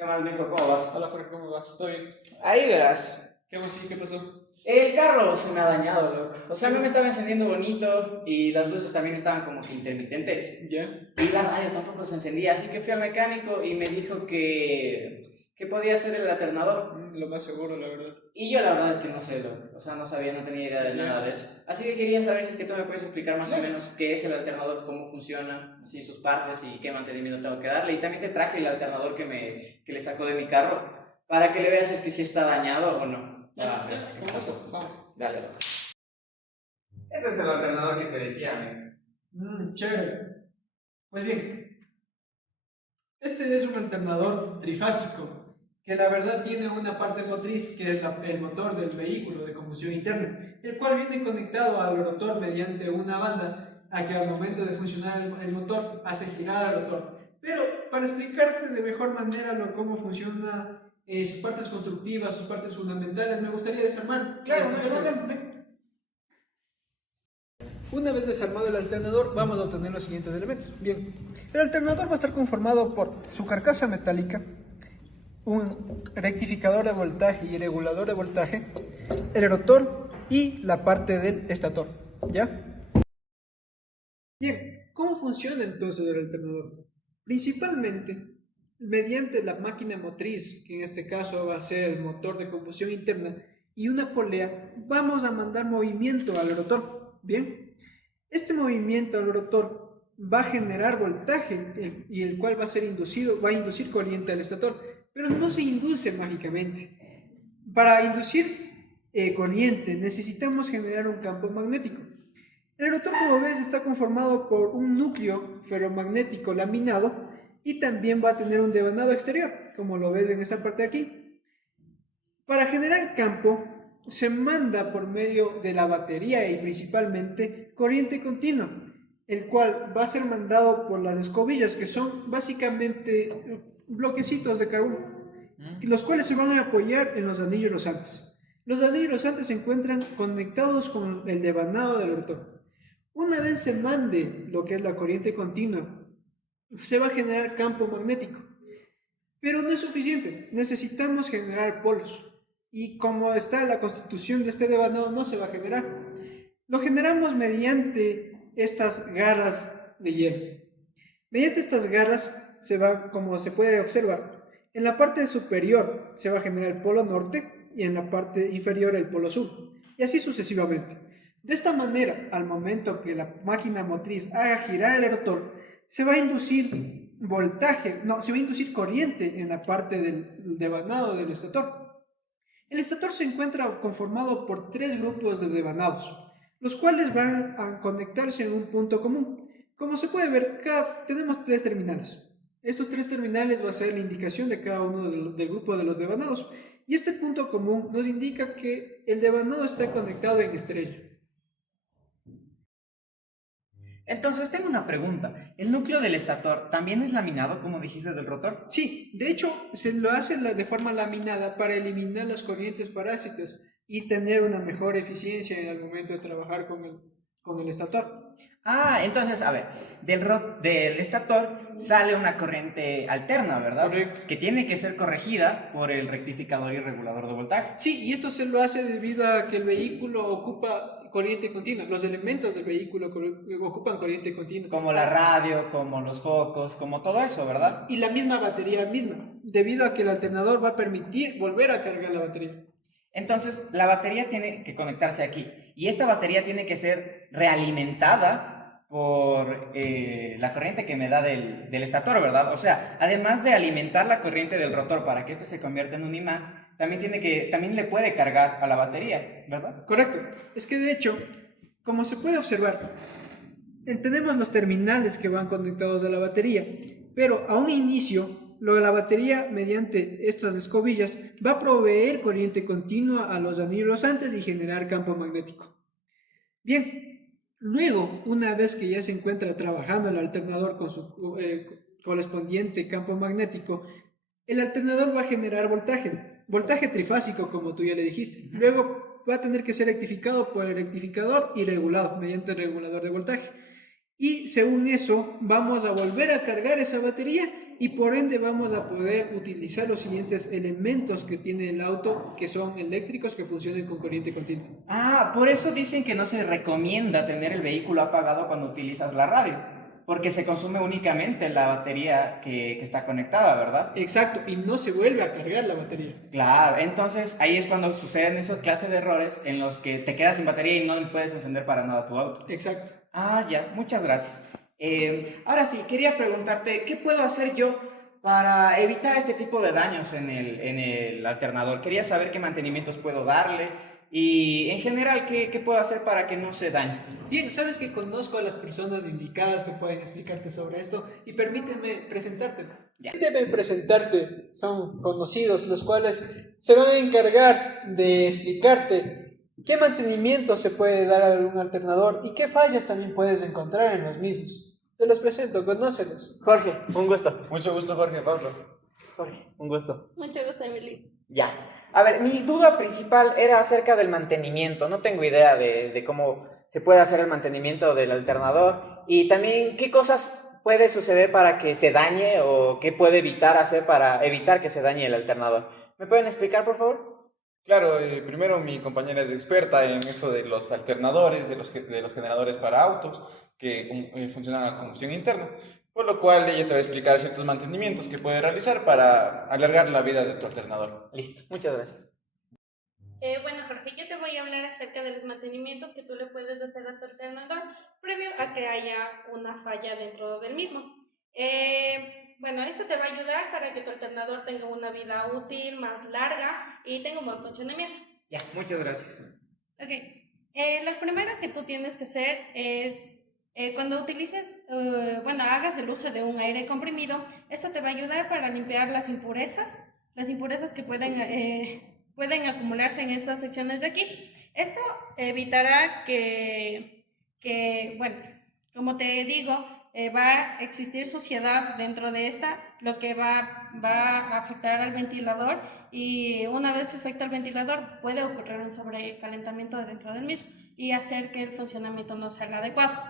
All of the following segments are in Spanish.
¿Qué más, mijo? ¿Cómo vas? Hola Jorge, ¿cómo vas? ¿Todo bien? Ahí verás. ¿Qué más? Sí, ¿qué pasó? El carro se me ha dañado, loco. O sea, a mí me estaba encendiendo bonito y las luces también estaban como que intermitentes. ¿Ya? Y la radio tampoco se encendía, así que fui al mecánico y me dijo que podía ser el alternador. Lo más seguro, la verdad. Y yo la verdad es que no sé, loco. O sea, no sabía, no tenía idea de nada de eso. Así que quería saber si es que tú me puedes explicar más o menos qué es el alternador, cómo funciona, así sus partes y qué mantenimiento tengo que darle. Y también te traje el alternador que le sacó de mi carro para que le veas si es que sí está dañado o no. Pues, ¿qué pasó? Vamos. Dale, loco. Este es el alternador que te decía, amigo. Chévere. Pues bien, este es un alternador trifásico que la verdad tiene una parte motriz que es el motor del vehículo de combustión interna, el cual viene conectado al rotor mediante una banda a que al momento de funcionar el motor hace girar el rotor. Pero para explicarte de mejor manera cómo funciona sus partes constructivas, sus partes fundamentales, me gustaría desarmar. Claro, Una vez desarmado el alternador, vamos a obtener los siguientes elementos. Bien, el alternador va a estar conformado por su carcasa metálica, un rectificador de voltaje y regulador de voltaje, el rotor y la parte del estator. ¿Ya? Bien, ¿cómo funciona entonces el alternador? Principalmente mediante la máquina motriz, que en este caso va a ser el motor de combustión interna, y una polea, vamos a mandar movimiento al rotor. Bien, este movimiento al rotor va a generar voltaje y el cual va a ser inducido, va a inducir corriente al estator, pero no se induce mágicamente. Para inducir corriente necesitamos generar un campo magnético. El rotor, como ves, está conformado por un núcleo ferromagnético laminado y también va a tener un devanado exterior, como lo ves en esta parte de aquí. Para generar campo, se manda por medio de la batería y principalmente corriente continua, el cual va a ser mandado por las escobillas, que son básicamente bloquecitos de carbón, los cuales se van a apoyar en los anillos rosantes. Los anillos rosantes se encuentran conectados con el devanado del rotor. Una vez se mande lo que es la corriente continua, se va a generar campo magnético. Pero no es suficiente, necesitamos generar polos. Y como está la constitución de este devanado, no se va a generar. Lo generamos mediante estas garras de hielo. Mediante estas garras se va, como se puede observar, en la parte superior se va a generar el polo norte y en la parte inferior el polo sur. Y así sucesivamente. De esta manera, al momento que la máquina motriz haga girar el rotor, se va a inducir voltaje, no, se va a inducir corriente en la parte del devanado del estator. El estator se encuentra conformado por tres grupos de devanados, los cuales van a conectarse en un punto común. Como se puede ver, tenemos tres terminales. Estos tres terminales va a ser la indicación de cada uno del grupo de los devanados. Y este punto común nos indica que el devanado está conectado en estrella. Entonces tengo una pregunta. ¿El núcleo del estator también es laminado, como dijiste, del rotor? Sí, de hecho, se lo hace de forma laminada para eliminar las corrientes parásitas y tener una mejor eficiencia en el momento de trabajar con el estator. Ah, entonces, a ver, del estator sale una corriente alterna, ¿verdad? Correcto. Que tiene que ser corregida por el rectificador y regulador de voltaje. Sí, y esto se lo hace debido a que el vehículo ocupa corriente continua. Los elementos del vehículo ocupan corriente continua. Como la radio, como los focos, como todo eso, ¿verdad? Y la misma batería misma, debido a que el alternador va a permitir volver a cargar la batería. Entonces, la batería tiene que conectarse aquí. Y esta batería tiene que ser realimentada por la corriente que me da del estator, ¿verdad? O sea, además de alimentar la corriente del rotor para que este se convierta en un imán, también le puede cargar a la batería, ¿verdad? Correcto. Es que de hecho, como se puede observar, tenemos los terminales que van conectados a la batería, pero a un inicio, la batería mediante estas escobillas va a proveer corriente continua a los anillos rosantes y generar campo magnético. Bien, luego, una vez que ya se encuentra trabajando el alternador con su correspondiente campo magnético, el alternador va a generar voltaje trifásico, como tú ya le dijiste. Luego va a tener que ser rectificado por el rectificador y regulado mediante el regulador de voltaje. y según eso vamos a volver a cargar esa batería y por ende vamos a poder utilizar los siguientes elementos que tiene el auto que son eléctricos que funcionen con corriente continua. Ah, por eso dicen que no se recomienda tener el vehículo apagado cuando utilizas la radio, porque se consume únicamente la batería que está conectada, ¿verdad? Exacto, y no se vuelve a cargar la batería. Claro, entonces ahí es cuando suceden esos clases de errores en los que te quedas sin batería y no puedes encender para nada tu auto. Exacto. Ah, ya, muchas gracias. Ahora sí, quería preguntarte, ¿qué puedo hacer yo para evitar este tipo de daños en el alternador? Quería saber qué mantenimientos puedo darle y en general qué puedo hacer para que no se dañe. Bien, sabes que conozco a las personas indicadas que pueden explicarte sobre esto y permíteme presentártelos. Ya. Deben presentarte, son conocidos, los cuales se van a encargar de explicarte qué mantenimiento se puede dar a un alternador y qué fallas también puedes encontrar en los mismos. Te los presento, conócelos. Jorge, un gusto. Mucho gusto, Jorge, Pablo. Jorge, un gusto. Mucho gusto, Emily. Ya. A ver, mi duda principal era acerca del mantenimiento. No tengo idea de cómo se puede hacer el mantenimiento del alternador y también qué cosas puede suceder para que se dañe o qué puede evitar hacer para evitar que se dañe el alternador. ¿Me pueden explicar, por favor? Claro, primero mi compañera es experta en esto de los alternadores, de los generadores para autos que funcionan a combustión interna, por lo cual ella te va a explicar ciertos mantenimientos que puedes realizar para alargar la vida de tu alternador. Listo, muchas gracias. Bueno, Jorge, yo te voy a hablar acerca de los mantenimientos que tú le puedes hacer a tu alternador previo a que haya una falla dentro del mismo. Bueno, esto te va a ayudar para que tu alternador tenga una vida útil más larga y tenga un buen funcionamiento. Ya, muchas gracias. Ok, lo primero que tú tienes que hacer es, cuando utilices, hagas el uso de un aire comprimido, esto te va a ayudar para limpiar las impurezas que pueden acumularse en estas secciones de aquí. Esto evitará bueno, como te digo, va a existir suciedad dentro de esta, lo que va a afectar al ventilador y una vez que afecta al ventilador puede ocurrir un sobrecalentamiento dentro del mismo y hacer que el funcionamiento no sea el adecuado.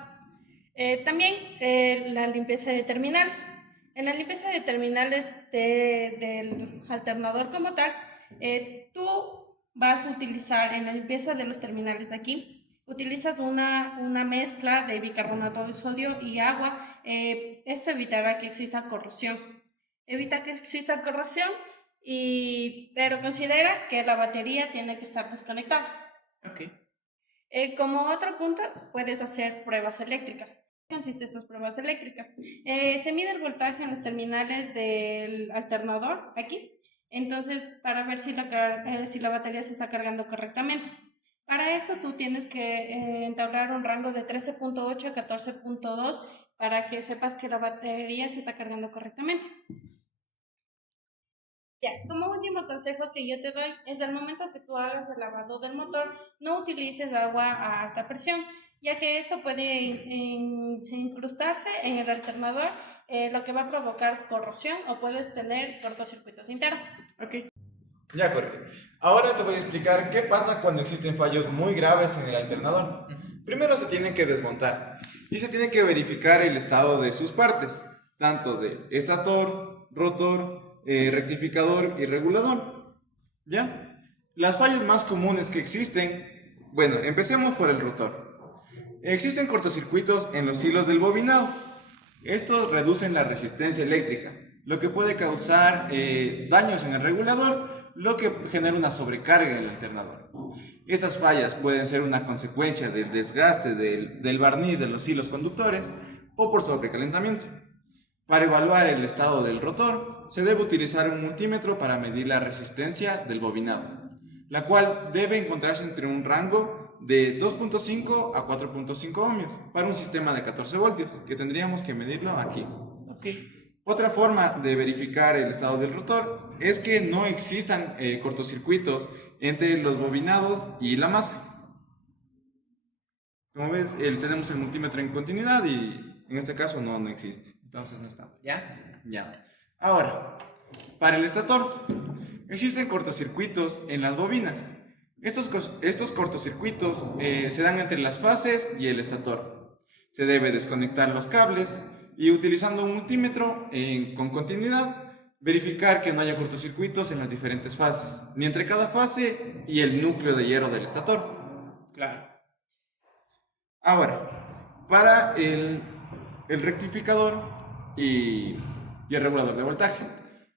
También la limpieza de terminales. En la limpieza de terminales del alternador como tal, tú vas a utilizar en la limpieza de los terminales aquí, utilizas una mezcla de bicarbonato de sodio y agua. Esto evitará que exista corrosión. Evita que exista corrosión, pero considera que la batería tiene que estar desconectada. Ok. Como otro punto, puedes hacer pruebas eléctricas. ¿Qué consisten estas pruebas eléctricas? Se mide el voltaje en los terminales del alternador, aquí. Entonces, para ver si la batería se está cargando correctamente. Para esto tú tienes que entablar un rango de 13.8 a 14.2 para que sepas que la batería se está cargando correctamente. Ya, como último consejo que yo te doy es al momento que tú hagas el lavado del motor, no utilices agua a alta presión, ya que esto puede incrustarse en el alternador, lo que va a provocar corrosión o puedes tener cortocircuitos internos. Ok. Ya, Jorge. Ahora te voy a explicar qué pasa cuando existen fallos muy graves en el alternador. Primero se tienen que desmontar y se tiene que verificar el estado de sus partes, tanto de estator, rotor, rectificador y regulador. ¿Ya? Las fallas más comunes que existen, bueno, empecemos por el rotor. Existen cortocircuitos en los hilos del bobinado. Estos reducen la resistencia eléctrica, lo que puede causar daños en el regulador, lo que genera una sobrecarga en el alternador. Estas fallas pueden ser una consecuencia del desgaste del barniz de los hilos conductores o por sobrecalentamiento. Para evaluar el estado del rotor, se debe utilizar un multímetro para medir la resistencia del bobinado, la cual debe encontrarse entre un rango de 2.5 a 4.5 ohmios para un sistema de 14 voltios, que tendríamos que medirlo aquí. Okay. Otra forma de verificar el estado del rotor es que no existan cortocircuitos entre los bobinados y la masa. Como ves, tenemos el multímetro en continuidad y en este caso no existe. Entonces no está. ¿Ya? Ya. Ahora, para el estator, existen cortocircuitos en las bobinas. Estos cortocircuitos se dan entre las fases y el estator. se debe desconectar los cables y utilizando un multímetro con continuidad, verificar que no haya cortocircuitos en las diferentes fases, ni entre cada fase y el núcleo de hierro del estator. Claro. Ahora, para el rectificador y el regulador de voltaje.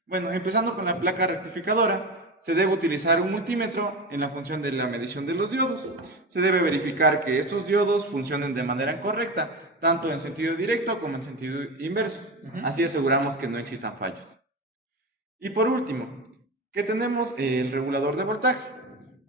Bueno, empezando con la placa rectificadora, se debe utilizar un multímetro en la función de la medición de los diodos. Se debe verificar que estos diodos funcionen de manera correcta, tanto en sentido directo como en sentido inverso. Así aseguramos que no existan fallos. Y por último, que tenemos el regulador de voltaje.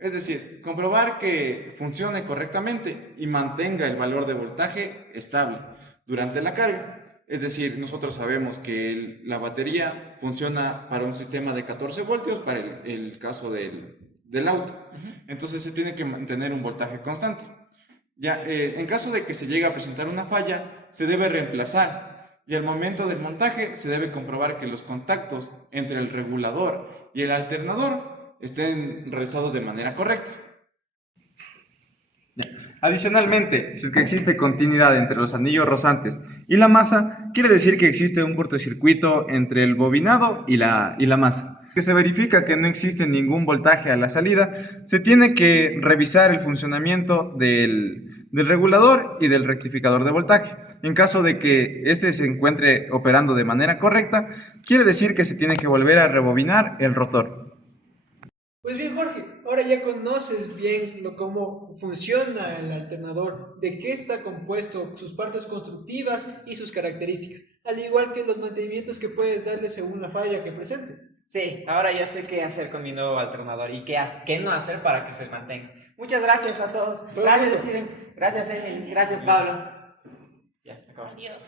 Es decir, comprobar que funcione correctamente y mantenga el valor de voltaje estable durante la carga. Es decir, nosotros sabemos que la batería funciona para un sistema de 14 voltios para el caso del auto. Entonces se tiene que mantener un voltaje constante. Ya, en caso de que se llegue a presentar una falla, se debe reemplazar. Y al momento del montaje se debe comprobar que los contactos entre el regulador y el alternador estén realizados de manera correcta. Adicionalmente, si es que existe continuidad entre los anillos rozantes y la masa, quiere decir que existe un cortocircuito entre el bobinado y la masa. Que se verifica que no existe ningún voltaje a la salida, se tiene que revisar el funcionamiento del regulador y del rectificador de voltaje. En caso de que éste se encuentre operando de manera correcta, quiere decir que se tiene que volver a rebobinar el rotor. Pues bien, Jorge, ahora ya conoces bien cómo funciona el alternador, de qué está compuesto, sus partes constructivas y sus características, al igual que los mantenimientos que puedes darle según la falla que presentes. Sí, ahora ya sé qué hacer con mi nuevo alternador y qué no hacer para que se mantenga. Muchas gracias a todos. Gracias, Steven. Gracias, Emily. Gracias, Pablo. Ya, acabó. Adiós.